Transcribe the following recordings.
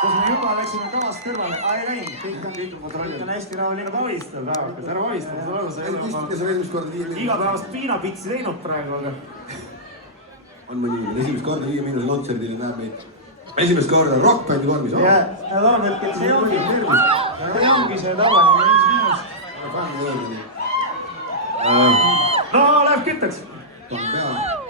kus me juba läksime kavast kõrvale, ei läinud, kõik kontrollid. On hästi rahuline vavistel päevakas, ära vavistel, ma saan aru, sa esimest korda 5 miinus. igapäevast piinapitsi teinud praegu, aga... On mõni inimene, esimest korda 5 miinus kontserdile näeb meid. Esimest korda rockbändi vormis. Ja, tahan võtke, et see ongi tervis. See ongi see tavaline 5 miinus. No, läheb küttaks. Pann peale.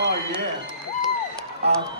Oh, yeah.